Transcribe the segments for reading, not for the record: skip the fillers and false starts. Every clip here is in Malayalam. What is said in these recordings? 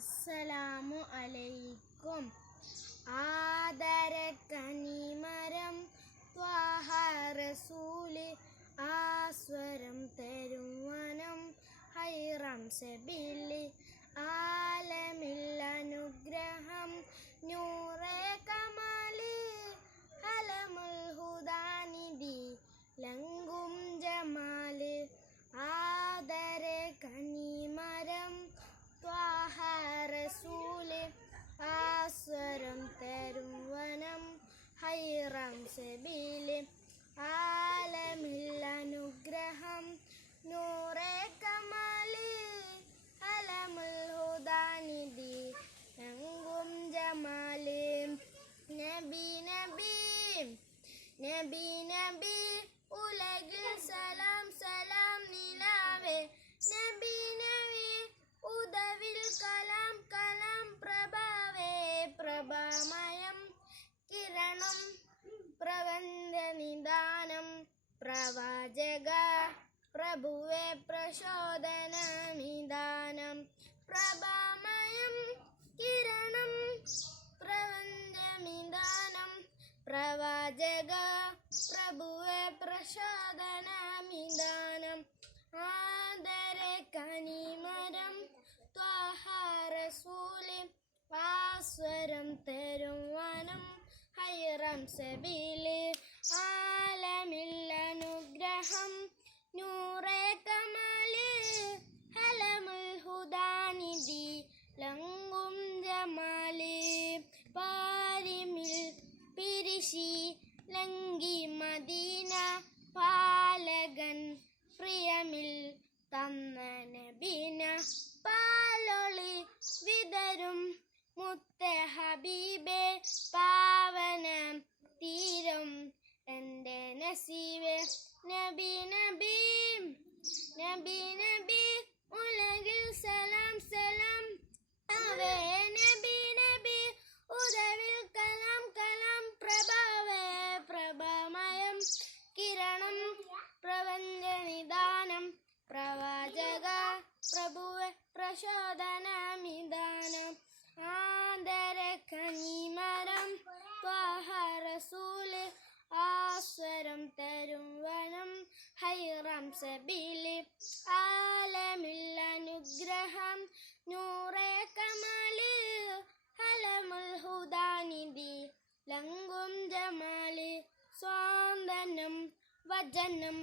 അസ്സലാമു അലൈക്കും. ആദരക്കനിമരം ത്വാഹ റസൂല്, ആസ്വരം തരും വനം ഹൈറം സബീല്, ആലമിൽ അനുഗ്രഹം നൂറേ കമാല്, ഹലമുൽ ഹുദാനിധി ലങ്കും ജമാല്. ആദരക്കനിമരം ത്വാഹ റസൂല്, ആസ്വരം തരും വനം ഹൈറം സബീല്, ആലമിൽ അനുഗ്രഹം നൂറേ കമാല്, ഹലമുൽ ഹുദാനിധി ലങ്കും ജമാല്. നബി നബി നബി നബി ഉലകിൽ സലാം സലാം നിലാവേ, നബി നബി ഉദവിൽ കലാം കലാം പ്രഭാവേ, പ്രഭാമയം കിരണം പ്രപഞ്ച നിദാനം, പ്രവാചക പ്രഭുവേ പ്രചോദനമിദാനം. പ്രഭാമയം കിരണം പ്രപഞ്ചമിദാനം, പ്രവാചക പ്രഭുവേ പ്രചോദനമിദാനം. ആദരക്കനിമരം ത്വാഹ റസൂല്, ആസ്വരം തരും വനം ഹൈറം സബീല്, ആലമിൽ അനുഗ്രഹം നൂറേ കമാല്, ഹലമുൽ ഹുദാനിധി ലങ്കും ജമാല്. പാരിമിൽ പിരിശി ലങ്കി മദീന, പാലകൻ പ്രിയമിൽ തന്ന നബീന, പാലൊളി വിതരും മുത്തേ ഹബീബേ, പാവന തീരം എൻ്റെ നസീബേ. നബി നബി നബി നബി ഉലകിൽ സലാം സലാം ആവേ, നബി നബി ഉദവിൽ കലാം കലാം പ്രഭാവേ, പ്രഭാമയം കിരണം പ്രപഞ്ച നിദാനം, പ്രവാചക പ്രഭുവേ പ്രചോദനമിദാനം. ആദരക്കനിമരം ത്വാഹ റസൂല്, ആസ്വരം തരും വനം ഹൈറം സബീല്, ആലമിൽ അനുഗ്രഹം നൂറേ കമാല്, ഹലമുൽ ഹുദാനിധി ലങ്കും ജമാല്. സ്വാന്തനം വചനം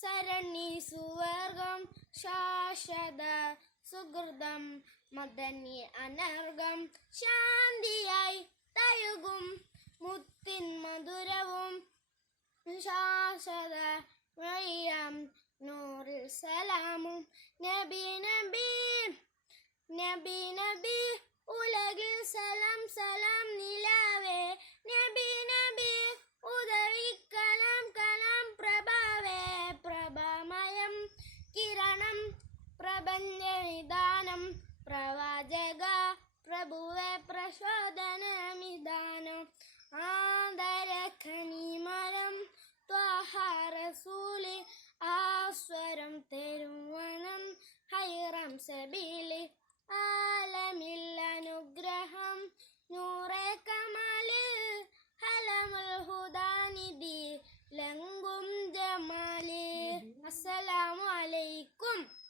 സരണി സുവർഗം, ശാശ്വത സുഹൃതം മദനി അനർഗം, ശാന്തിയായി തഴുകും മുത്തിൻ മധുരവും, ശാശ്വത മറിയം നൂറിൽ സലാമും. നബി നബി നബി നബി ഉലകിൽ സലാം സലാം നിലാവേ, നബി നബി ഉദവി കലാം കലാം പ്രഭാവേ, പ്രഭാമയം കിരണം പ്രപഞ്ച നിദാനം, പ്രവാചക പ്രഭുവേ പ്രചോദനമിദാനം. ആദരക്കനിമരം ത്വാഹ റസൂല്, ആസ്വരം തരും വനം ഹൈറം സബീല്.